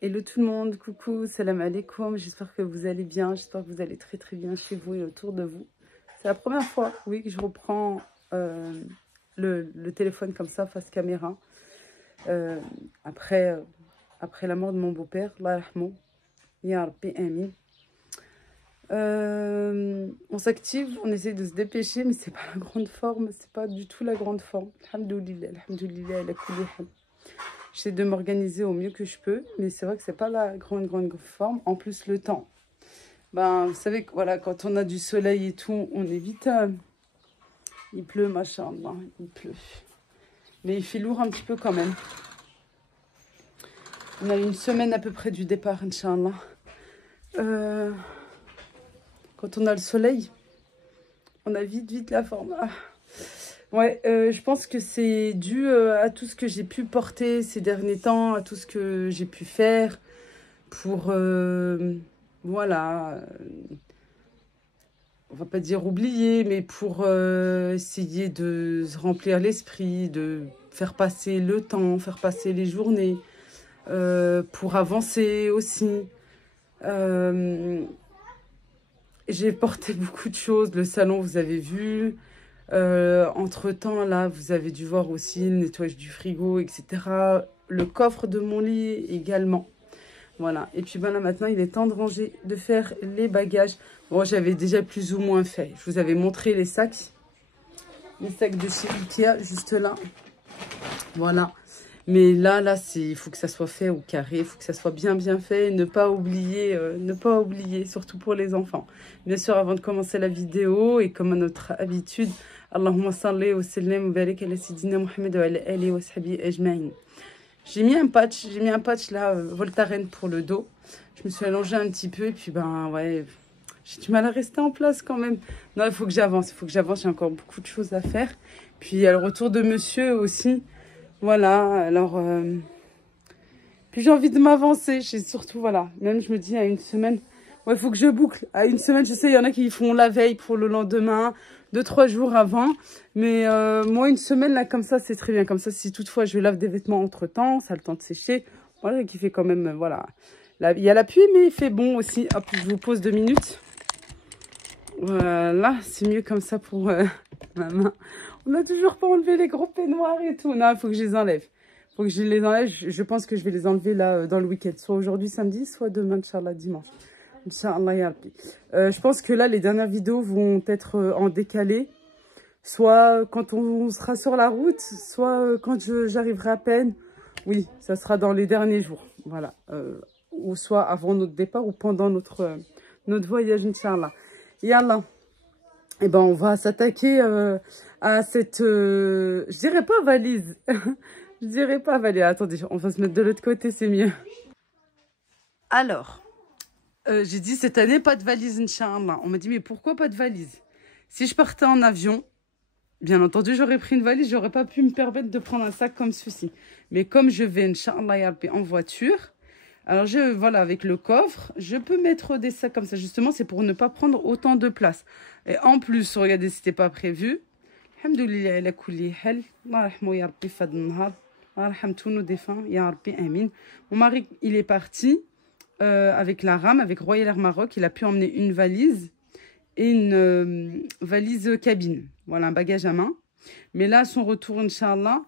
Hello tout le monde, coucou, salam alaikum, j'espère que vous allez bien, j'espère que vous allez très très bien chez vous et autour de vous. C'est la première fois, oui, que je reprends le téléphone comme ça, face caméra, après la mort de mon beau-père, Allah yarhamou, ya Rabbi amin. On s'active, on essaie de se dépêcher, mais c'est pas la grande forme, c'est pas du tout la grande forme. Alhamdoulilah, alhamdoulilah, ala kulli hal. J'essaie de m'organiser au mieux que je peux, mais c'est vrai que c'est pas la grande forme. En plus, le temps. Ben, vous savez que voilà, quand on a du soleil et tout, on est vite. Il pleut, machallah, il pleut. Mais il fait lourd un petit peu quand même. On a une semaine à peu près du départ, Inch'Allah. Quand on a le soleil, on a vite la forme. Ah. Ouais, je pense que c'est dû à tout ce que j'ai pu porter ces derniers temps, à tout ce que j'ai pu faire pour, voilà, on va pas dire oublier, mais pour essayer de se remplir l'esprit, de faire passer le temps, faire passer les journées, pour avancer aussi. J'ai porté beaucoup de choses, le salon, vous avez vu. Entre-temps, là, vous avez dû voir aussi le nettoyage du frigo, etc. Le coffre de mon lit également. Voilà. Et puis, ben là, maintenant, il est temps de ranger, de faire les bagages. Bon, j'avais déjà plus ou moins fait. Je vous avais montré les sacs. Les sacs de chez Ikea, juste là. Voilà. Mais là, il faut que ça soit fait au carré. Il faut que ça soit bien fait. Ne pas oublier, surtout pour les enfants. Bien sûr, avant de commencer la vidéo, et comme à notre habitude, Allahumma salli wa sallim wa barik ala Sidina Muhammad wa ala alihi wa sahbihi ajma'in. J'ai mis un patch là, Voltaren pour le dos. Je me suis allongée un petit peu et puis ben ouais, j'ai du mal à rester en place quand même. Non, il faut que j'avance, j'ai encore beaucoup de choses à faire. Puis il y a le retour de monsieur aussi. Voilà, alors... Puis j'ai envie de m'avancer, surtout, voilà, même je me dis à une semaine... Ouais, il faut que je boucle. À une semaine, je sais, il y en a qui font la veille pour le lendemain, 2-3 jours avant. Mais moi, une semaine, là, comme ça, c'est très bien. Comme ça, si toutefois, je lave des vêtements entre-temps, ça a le temps de sécher. Voilà, qui fait quand même, voilà. Là, il y a la pluie, mais il fait bon aussi. Hop, je vous pose 2 minutes. Voilà, c'est mieux comme ça pour ma main. On n'a toujours pas enlevé les gros peignoirs et tout. Non, il faut que je les enlève. Faut que je les enlève. Je pense que je vais les enlever là dans le week-end. Soit aujourd'hui, samedi, soit demain, Inch'Allah, dimanche. Inch'Allah, ya Rabbi. Je pense que là, les dernières vidéos vont être en décalé. Soit quand on sera sur la route, soit quand j'arriverai à peine. Oui, ça sera dans les derniers jours. Voilà. Ou soit avant notre départ ou pendant notre voyage, Inch'Allah. Yallah. Eh ben, on va s'attaquer à cette... je dirais pas valise. Je dirais pas valise. Attendez, on va se mettre de l'autre côté, c'est mieux. Alors... j'ai dit cette année, pas de valise, Inch'Allah. On m'a dit, mais pourquoi pas de valise? Si je partais en avion, bien entendu, j'aurais pris une valise. J'aurais pas pu me permettre de prendre un sac comme ceci. Mais comme je vais, Inch'Allah, ya Rabbi, en voiture, alors voilà, avec le coffre, je peux mettre des sacs comme ça. Justement, c'est pour ne pas prendre autant de place. Et en plus, regardez, c'était pas prévu. Alhamdoulilah, ala kulli hal. Allah rahmou ya Rabbi fad nahar. Allah rahme tous nos défunts, ya Rabbi, amin. Mon mari, il est parti. Avec la rame, avec Royal Air Maroc, il a pu emmener une valise et une valise cabine. Voilà, un bagage à main. Mais là, à son retour, Inch'Allah,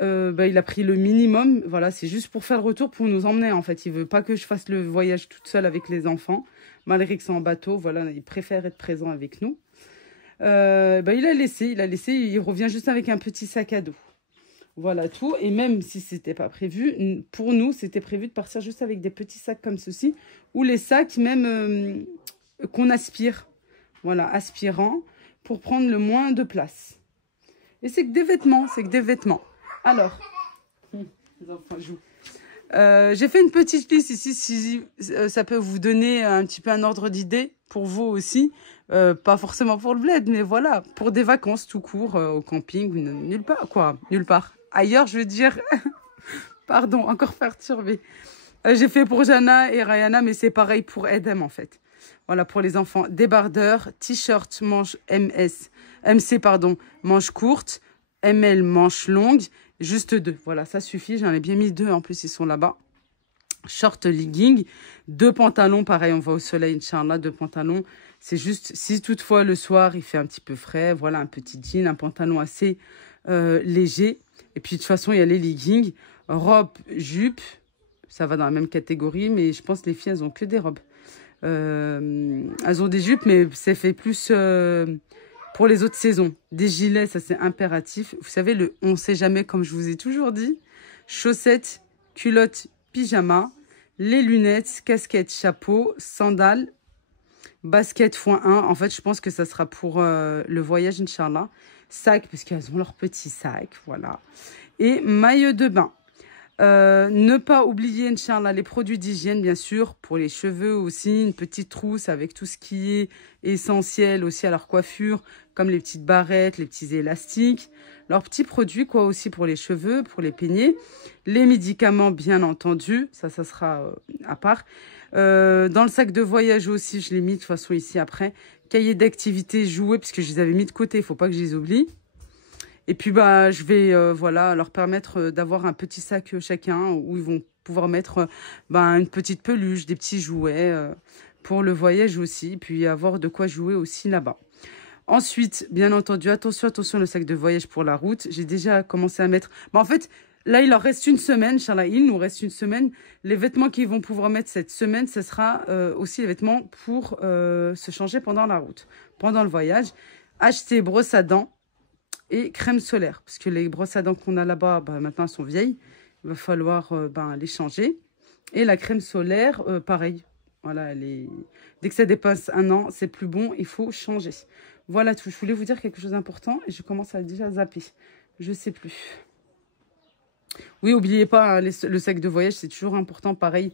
il a pris le minimum. Voilà, c'est juste pour faire le retour, pour nous emmener, en fait. Il veut pas que je fasse le voyage toute seule avec les enfants, malgré que c'est en bateau. Voilà, il préfère être présent avec nous. Il a laissé, il revient juste avec un petit sac à dos. Voilà tout. Et même si c'était pas prévu, pour nous, c'était prévu de partir juste avec des petits sacs comme ceci. Ou les sacs même qu'on aspire. Voilà, aspirant. Pour prendre le moins de place. Et c'est que des vêtements. Alors, les enfants jouent. J'ai fait une petite liste ici. Si ça peut vous donner un petit peu un ordre d'idée. Pour vous aussi. Pas forcément pour le bled, mais voilà. Pour des vacances tout court. Au camping. Nulle part. Quoi, nulle part. Ailleurs, je veux dire, pardon, encore perturbé. J'ai fait pour Jana et Rayana, mais c'est pareil pour Edem, en fait. Voilà, pour les enfants, débardeur, t-shirt, manche MC, manche courte, ML, manche longue, juste 2. Voilà, ça suffit, j'en ai bien mis 2, en plus, ils sont là-bas. short legging, 2 pantalons, pareil, on va au soleil, Inch'Allah, 2 pantalons. C'est juste, si toutefois le soir, il fait un petit peu frais, voilà, un petit jean, un pantalon assez léger. Et puis, de toute façon, il y a les leggings, robe, jupe, ça va dans la même catégorie, mais je pense que les filles, elles ont que des robes. Elles ont des jupes, mais c'est fait plus pour les autres saisons. Des gilets, ça c'est impératif. Vous savez, on ne sait jamais, comme je vous ai toujours dit. Chaussettes, culottes, pyjama, les lunettes, casquette, chapeau, sandales, basket x1. En fait, je pense que ça sera pour le voyage, Inch'Allah. Sac, parce qu'elles ont leur petit sac, voilà. Et maillot de bain. Ne pas oublier, Inch'Allah, les produits d'hygiène, bien sûr, pour les cheveux aussi, une petite trousse avec tout ce qui est essentiel aussi à leur coiffure, comme les petites barrettes, les petits élastiques, leurs petits produits, quoi, aussi pour les cheveux, pour les peigner, les médicaments, bien entendu, ça sera à part. Dans le sac de voyage aussi, je l'ai mis de toute façon ici après, cahier d'activité, jouets, puisque je les avais mis de côté, il ne faut pas que je les oublie. Et puis, bah, je vais voilà, leur permettre d'avoir un petit sac chacun où ils vont pouvoir mettre une petite peluche, des petits jouets pour le voyage aussi. Et puis, avoir de quoi jouer aussi là-bas. Ensuite, bien entendu, attention, le sac de voyage pour la route. J'ai déjà commencé à mettre... en fait, là, il leur reste une semaine. Inch'Allah, il nous reste une semaine. Les vêtements qu'ils vont pouvoir mettre cette semaine, ce sera aussi les vêtements pour se changer pendant la route, pendant le voyage. Acheter brosse à dents et crème solaire, parce que les brosses à dents qu'on a là-bas, maintenant, elles sont vieilles. Il va falloir les changer. Et la crème solaire, pareil. Voilà, dès que ça dépasse 1 an, c'est plus bon, il faut changer. Voilà tout. Je voulais vous dire quelque chose d'important et je commence à déjà zapper. Je sais plus. Oui, n'oubliez pas, le sac de voyage, c'est toujours important, pareil,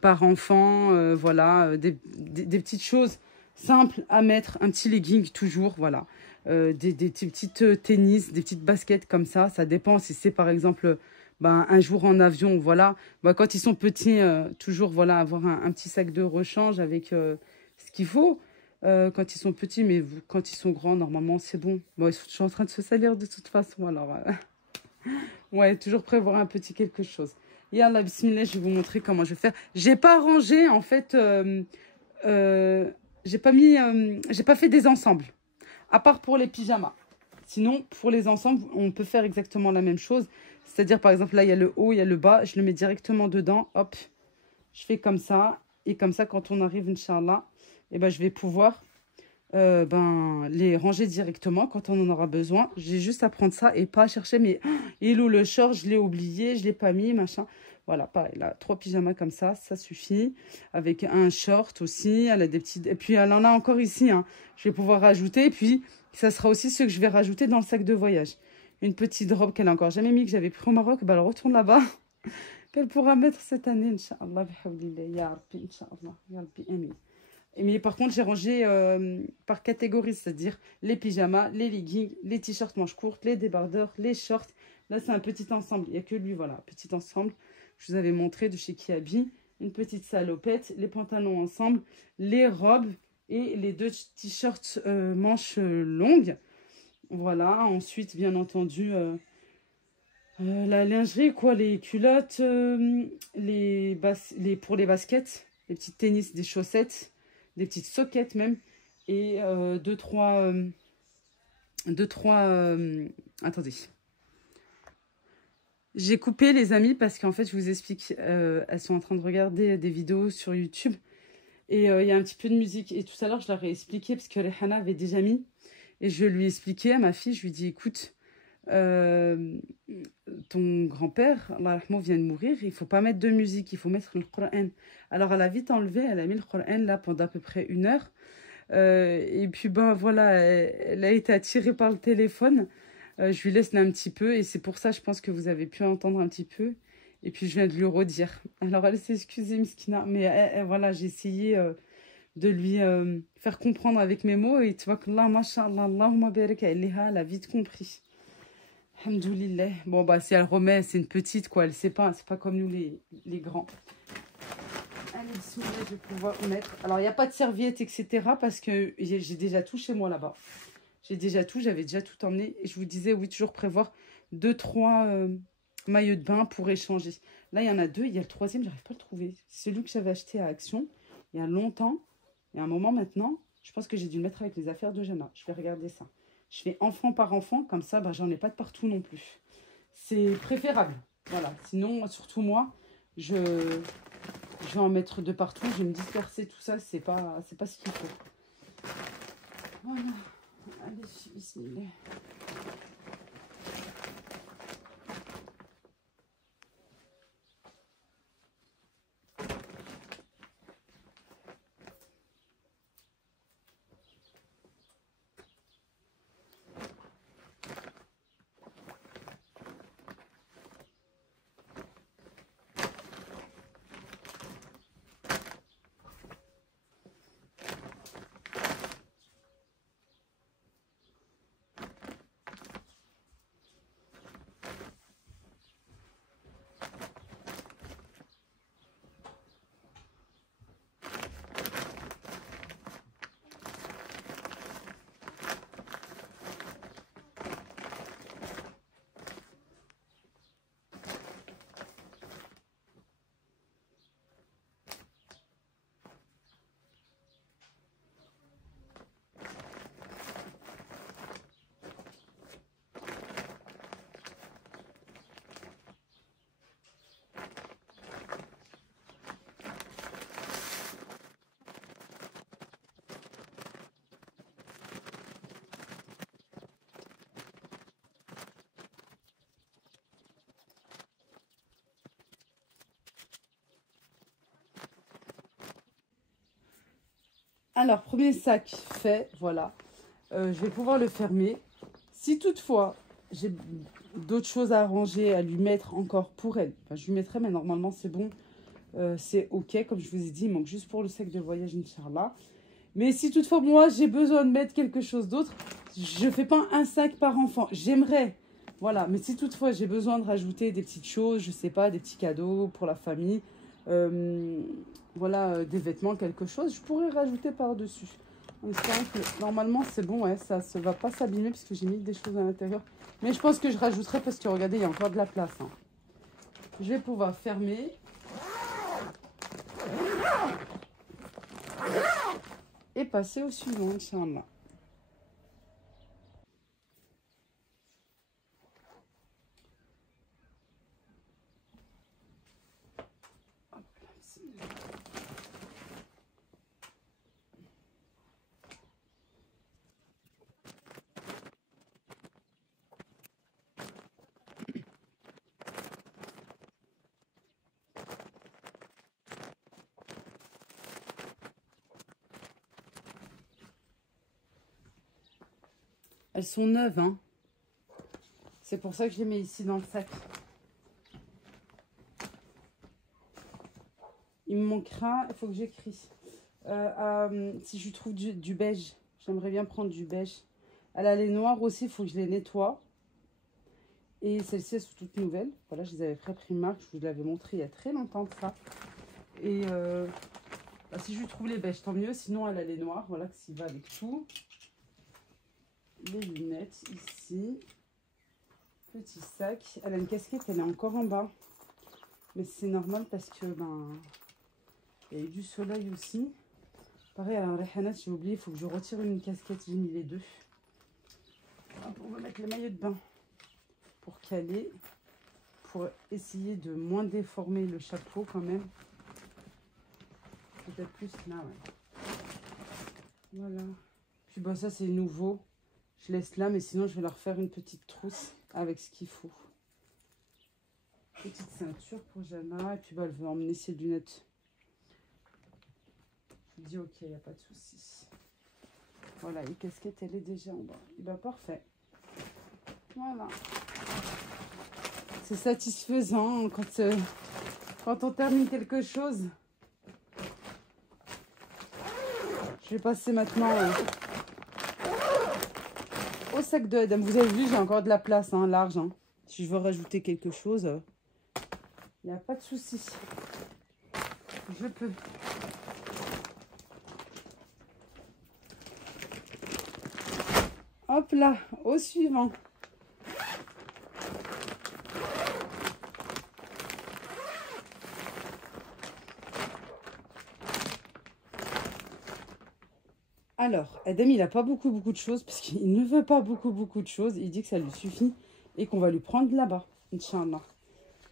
par enfant. Voilà, des petites choses simples à mettre. Un petit legging, toujours, voilà. Des petites tennis, des petites baskets comme ça. Ça dépend si c'est par exemple un jour en avion. Voilà. Quand ils sont petits, toujours voilà, avoir un petit sac de rechange avec ce qu'il faut. Quand ils sont petits, mais quand ils sont grands, normalement, c'est bon. Bon, ils sont toujours en train de se salir de toute façon. Alors, ouais, toujours prévoir un petit quelque chose. Et Allah, bismillah, je vais vous montrer comment je vais faire. J'ai pas rangé, en fait, j'ai pas fait des ensembles. À part pour les pyjamas. Sinon, pour les ensembles, on peut faire exactement la même chose. C'est-à-dire, par exemple, là, il y a le haut, il y a le bas. Je le mets directement dedans. Hop, je fais comme ça. Et comme ça, quand on arrive, Inch'Allah, je vais pouvoir les ranger directement quand on en aura besoin. J'ai juste à prendre ça et pas à chercher. Mais il est où le short? Je l'ai oublié, je ne l'ai pas mis, machin. Voilà, pareil, là, 3 pyjamas comme ça suffit. Avec un short aussi, elle a des petites... Et puis, elle en a encore ici, hein. Je vais pouvoir rajouter. Et puis, ça sera aussi ce que je vais rajouter dans le sac de voyage. Une petite robe qu'elle n'a encore jamais mis, que j'avais pris au Maroc. Elle retourne là-bas. Qu'elle pourra mettre cette année, Inch'Allah. Ya Rabbi, Inch'Allah. Ya Rabbi, amin. Mais par contre, j'ai rangé par catégorie, c'est-à-dire les pyjamas, les leggings, les t-shirts manches courtes, les débardeurs, les shorts. Là, c'est un petit ensemble. Il n'y a que lui, voilà, petit ensemble. Je vous avais montré de chez Kiabi. Une petite salopette, les pantalons ensemble, les robes et les 2 t-shirts manches longues. Voilà, ensuite, bien entendu, la lingerie, quoi, les culottes, pour les baskets, les petites tennis, des chaussettes, des petites soquettes même, et 2-3... attendez. J'ai coupé, les amis, parce qu'en fait, je vous explique, elles sont en train de regarder des vidéos sur YouTube. Et il y a un petit peu de musique. Et tout à l'heure, je leur ai expliqué, parce que Rehana avait déjà mis. Et je lui ai expliqué à ma fille, je lui ai dit, écoute, ton grand-père, Allah vient de mourir, il ne faut pas mettre de musique, il faut mettre le Coran. Alors, elle a vite enlevé, elle a mis le Coran là pendant à peu près 1 heure. Et puis, voilà, elle a été attirée par le téléphone. Je lui laisse là un petit peu et c'est pour ça, je pense que vous avez pu entendre un petit peu. Et puis, je viens de lui redire. Alors, elle s'est excusée, Miskina, mais voilà, j'ai essayé de lui faire comprendre avec mes mots. Et tu vois que là, mashallah, Allahumma barik alayha, elle a vite compris. Alhamdoulilah. Bon, si elle remet, c'est une petite, quoi. Elle sait pas, c'est pas comme nous, les grands. Allez, bismillah, je vais pouvoir mettre... Alors, il n'y a pas de serviette, etc. Parce que j'ai déjà tout chez moi, là-bas. J'ai déjà tout, j'avais déjà tout emmené. Et je vous disais, oui, toujours prévoir 2-3 maillot de bain pour échanger. Là, il y en a deux. Il y a le troisième, j'arrive pas à le trouver. Celui que j'avais acheté à Action il y a longtemps. Il y a un moment maintenant, je pense que j'ai dû le mettre avec les affaires de Jana. Je vais regarder ça. Je fais enfant par enfant. Comme ça, bah, j'en ai pas de partout non plus. C'est préférable. Voilà. Sinon, surtout moi, je vais en mettre de partout. Je vais me disperser tout ça. C'est pas ce qu'il faut. Voilà. Allez, bismillah. Alors, premier sac fait, voilà. Je vais pouvoir le fermer. Si toutefois, j'ai d'autres choses à arranger, à lui mettre encore pour elle, enfin, je lui mettrai, mais normalement, c'est bon. C'est OK, comme je vous ai dit, il manque juste pour le sac de voyage, Inch'Allah. Mais si toutefois, moi, j'ai besoin de mettre quelque chose d'autre, je ne fais pas un sac par enfant. J'aimerais, voilà. Mais si toutefois, j'ai besoin de rajouter des petites choses, je ne sais pas, des petits cadeaux pour la famille, voilà, des vêtements, quelque chose, je pourrais rajouter par-dessus. En espérant que normalement, c'est bon, ouais, ça ne va pas s'abîmer puisque j'ai mis des choses à l'intérieur. Mais je pense que je rajouterai parce que, regardez, il y a encore de la place. Hein. Je vais pouvoir fermer. Et passer au suivant, Inch'Allah. Elles sont neuves, hein. C'est pour ça que je les mets ici dans le sac. Il me manquera, il faut que j'écris. Si je trouve du beige, j'aimerais bien prendre du beige. Elle a les noires aussi, il faut que je les nettoie. Et celles-ci, elles sont toutes nouvelles. Voilà, je les avais pris à Primark, je vous l'avais montré il y a très longtemps de ça. Et bah, si je lui trouve les beiges, tant mieux. Sinon, elle a les noirs, voilà, que s'il va avec tout. Les lunettes ici. Petit sac. Elle a une casquette, elle est encore en bas. Mais c'est normal parce que ben il y a eu du soleil aussi. Pareil, à la Rehanat, j'ai oublié, il faut que je retire une casquette. J'ai mis les deux. Hop, on va mettre le maillot de bain pour caler. Pour essayer de moins déformer le chapeau quand même. Peut-être plus là, ouais. Voilà. Puis bon, ça c'est nouveau. Je laisse là, mais sinon je vais leur faire une petite trousse avec ce qu'il faut. Petite ceinture pour Jana. Et puis bah, elle veut emmener ses lunettes. Je lui dis ok, il n'y a pas de souci. Voilà, une casquette, elle est déjà en bas. Et bah parfait. Voilà. C'est satisfaisant quand on termine quelque chose. Je vais passer maintenant au sac de Adam. Vous avez vu, j'ai encore de la place, hein, large. Hein. Si je veux rajouter quelque chose, il n'y a pas de souci. Je peux. Hop là, au suivant. Alors, Adam, il n'a pas beaucoup de choses, parce qu'il ne veut pas beaucoup de choses. Il dit que ça lui suffit et qu'on va lui prendre là-bas, Inch'Allah.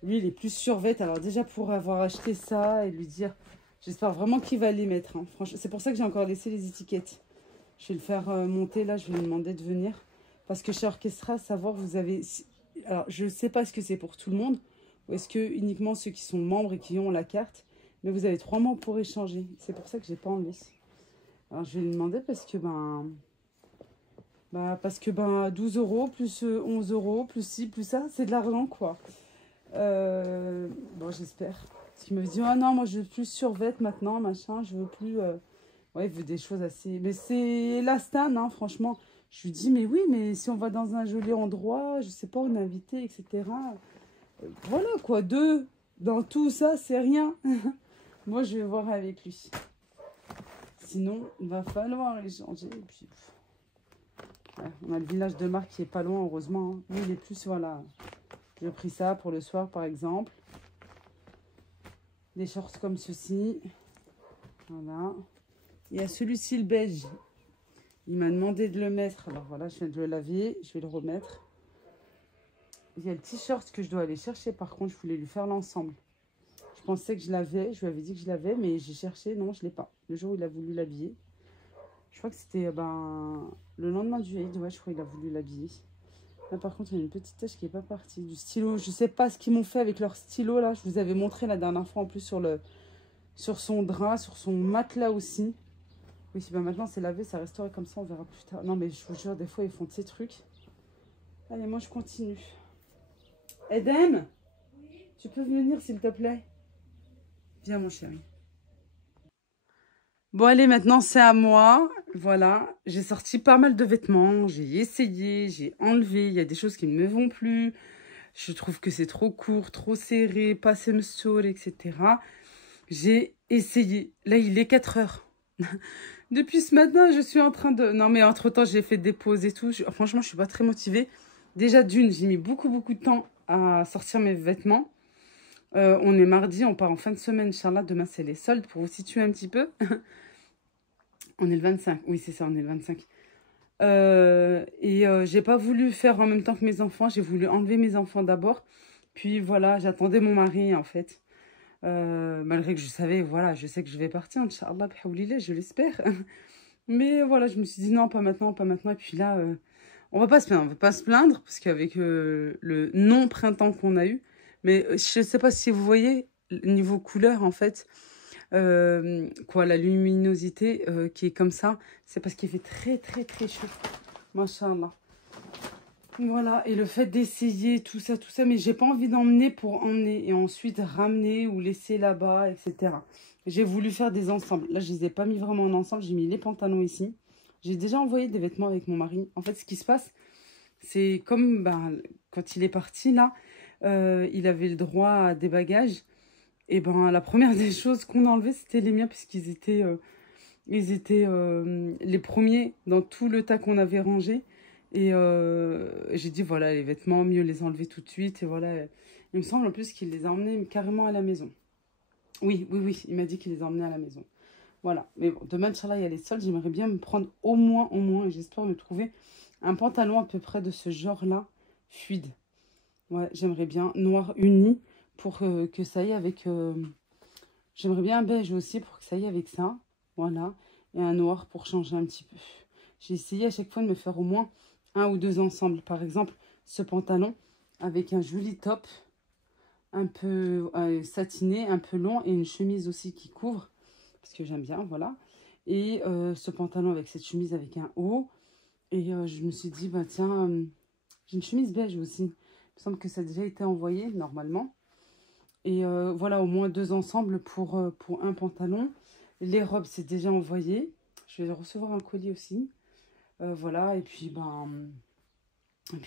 Lui, il est plus survêt. Alors déjà, pour avoir acheté ça et lui dire... J'espère vraiment qu'il va les mettre. Hein. Franchement, c'est pour ça que j'ai encore laissé les étiquettes. Je vais le faire monter là. Je vais lui demander de venir. Parce que chez Orchestra, savoir, vous avez... Alors, je ne sais pas ce que c'est pour tout le monde. Ou est-ce que uniquement ceux qui sont membres et qui ont la carte. Mais vous avez 3 mois pour échanger. C'est pour ça que je n'ai pas enlevé. Alors, je vais lui demander parce que... parce que 12 € plus 11 € plus ci, plus ça, c'est de l'argent quoi. Bon, j'espère. Parce qu'il me dit, oh non, moi je veux plus survêtre maintenant, machin, je veux plus. Ouais, il veut des choses assez. Mais c'est la stan, hein, franchement. Je lui dis, mais oui, mais si on va dans un joli endroit, je sais pas, on est invité, etc. Voilà quoi, 2 dans tout ça, c'est rien. Moi, je vais voir avec lui. Sinon, il va falloir échanger. Et puis, ouais, on a le village de Marc qui est pas loin, heureusement. Hein. Lui, il est plus, voilà. J'ai pris ça pour le soir, par exemple. Des shorts comme ceci. Voilà. Il y a celui-ci, le beige. Il m'a demandé de le mettre. Alors voilà, je viens de le laver. Je vais le remettre. Il y a le t-shirt que je dois aller chercher. Par contre, je voulais lui faire l'ensemble. Je pensais que je l'avais. Je lui avais dit que je l'avais, mais j'ai cherché. Non, je ne l'ai pas. Le jour où il a voulu l'habiller. Je crois que c'était le lendemain du Eid. Ouais, je crois qu'il a voulu l'habiller. Là, par contre, il y a une petite tache qui n'est pas partie. Du stylo. Je ne sais pas ce qu'ils m'ont fait avec leur stylo, là. Je vous avais montré la dernière fois, en plus, sur son drap, sur son matelas aussi. Oui, maintenant, c'est lavé. Ça resterait comme ça. On verra plus tard. Non, mais je vous jure, des fois, ils font de ces trucs. Allez, moi, je continue. Edem, oui, tu peux venir, s'il te plaît? Viens, mon chéri. Bon, allez, maintenant, c'est à moi. Voilà, j'ai sorti pas mal de vêtements. J'ai essayé, j'ai enlevé. Il y a des choses qui ne me vont plus. Je trouve que c'est trop court, trop serré, pas semstore, etc. J'ai essayé. Là, il est 4 heures. Depuis ce matin, je suis en train de... Non, mais entre-temps, j'ai fait des pauses et tout. Franchement, je suis pas très motivée. Déjà, d'une, j'ai mis beaucoup de temps à sortir mes vêtements. On est mardi, on part en fin de semaine, Inch'Allah. Demain, c'est les soldes, pour vous situer un petit peu. On est le 25. Oui, c'est ça, on est le 25. J'ai pas voulu faire en même temps que mes enfants. J'ai voulu enlever mes enfants d'abord. Puis voilà, j'attendais mon mari, en fait. Malgré que je savais, voilà, je sais que je vais partir, Inch'Allah, je l'espère. Mais voilà, je me suis dit non, pas maintenant, pas maintenant. Et puis là, on va pas se plaindre, parce qu'avec le non-printemps qu'on a eu, mais je sais pas si vous voyez, niveau couleur, en fait, la luminosité qui est comme ça, c'est parce qu'il fait très chaud. Machallah. Voilà, et le fait d'essayer tout ça, mais j'ai pas envie d'emmener pour emmener et ensuite ramener ou laisser là-bas, etc. J'ai voulu faire des ensembles. Là, je les ai pas mis vraiment en ensemble, j'ai mis les pantalons ici. J'ai déjà envoyé des vêtements avec mon mari. En fait, ce qui se passe, c'est comme quand il est parti, là, il avait le droit à des bagages. Et la première des choses qu'on a enlevées, c'était les miens, puisqu'ils étaient, les premiers dans tout le tas qu'on avait rangé. Et j'ai dit, voilà, les vêtements, mieux les enlever tout de suite. Et voilà, il me semble en plus qu'il les a emmenés carrément à la maison. Oui, il m'a dit qu'il les a emmenés à la maison. Voilà, mais bon, demain, Inch'Allah, il y a les soldes. J'aimerais bien me prendre au moins, et j'espère me trouver un pantalon à peu près de ce genre-là, fluide. Ouais, j'aimerais bien, noir uni, pour que ça aille avec... J'aimerais bien un beige aussi, pour que ça aille avec ça. Voilà, et un noir pour changer un petit peu. J'ai essayé à chaque fois de me faire au moins 1 ou 2 ensembles. Par exemple, ce pantalon avec un joli top, un peu satiné, un peu long, et une chemise aussi qui couvre, parce que j'aime bien, voilà. Et ce pantalon avec cette chemise avec un haut. Et je me suis dit, tiens, j'ai une chemise beige aussi. Il me semble que ça a déjà été envoyé, normalement. Et voilà, au moins 2 ensembles pour un pantalon. Les robes, c'est déjà envoyé. Je vais recevoir un colis aussi. Voilà, et puis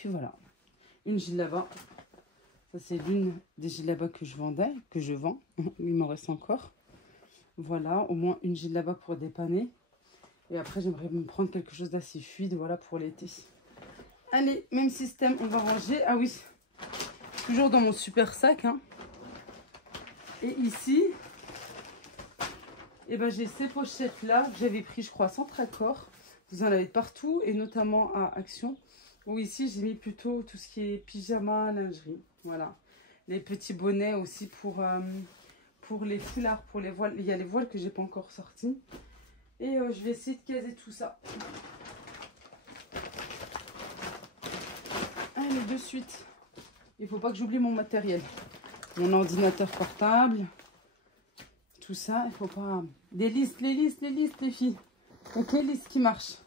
voilà. Une djellaba. Ça, c'est l'une des djellabas que je vendais, que je vends. Il m'en reste encore. Voilà, au moins une djellaba pour dépanner. Et après, j'aimerais me prendre quelque chose d'assez fluide, voilà, pour l'été. Allez, même système, on va ranger. Ah oui, toujours dans mon super sac, hein. Et ici, j'ai ces pochettes-là que j'avais pris, je crois, sans Tracor. Vous en avez de partout et notamment à Action. Ou ici, j'ai mis plutôt tout ce qui est pyjama, lingerie. Voilà. Les petits bonnets aussi pour les foulards, pour les voiles. Il y a les voiles que j'ai pas encore sortis. Et je vais essayer de caser tout ça. Allez, de suite. Il faut pas que j'oublie mon matériel. Mon ordinateur portable. Tout ça, il faut pas... Des listes, les filles. Donc les listes qui marchent.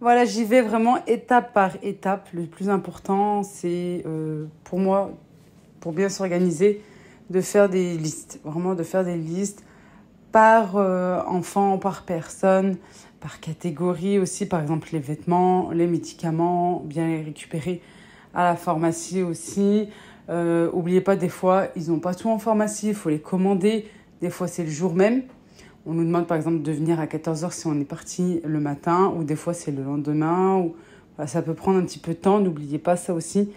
Voilà, j'y vais vraiment étape par étape. Le plus important, c'est pour moi, pour bien s'organiser, de faire des listes. Vraiment de faire des listes par enfant, par personne, par catégorie aussi. Par exemple, les vêtements, les médicaments, bien les récupérer à la pharmacie aussi. N'oubliez pas, des fois, ils n'ont pas tout en pharmacie, il faut les commander. Des fois, c'est le jour même. On nous demande par exemple de venir à 14 h si on est parti le matin, ou des fois c'est le lendemain. Ou... Voilà, ça peut prendre un petit peu de temps, n'oubliez pas ça aussi.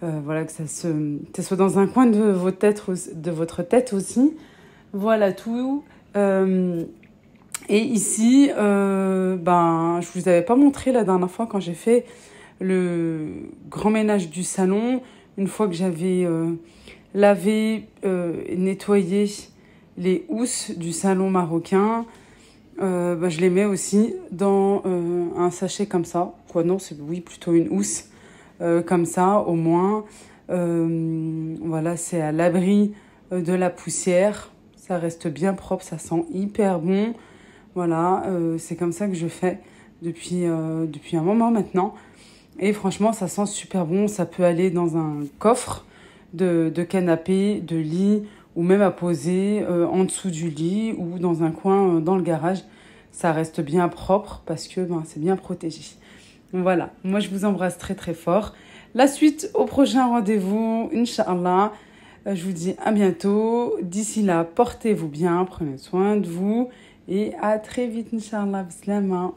Voilà, que ça soit dans un coin de votre tête aussi. Voilà tout. Et ici, je vous avais pas montré la dernière fois quand j'ai fait le grand ménage du salon. Une fois que j'avais lavé, nettoyé les housses du salon marocain, je les mets aussi dans un sachet comme ça. Quoi, non, c'est oui, plutôt une housse comme ça, au moins. Voilà, c'est à l'abri de la poussière. Ça reste bien propre, ça sent hyper bon. Voilà, c'est comme ça que je fais depuis un moment maintenant. Et franchement, ça sent super bon. Ça peut aller dans un coffre de canapé, de lit, ou même à poser en dessous du lit ou dans un coin dans le garage. Ça reste bien propre parce que c'est bien protégé. Voilà, moi je vous embrasse très très fort. La suite au prochain rendez-vous, Inch'Allah. Je vous dis à bientôt. D'ici là, portez-vous bien, prenez soin de vous. Et à très vite, Inch'Allah. Bislama.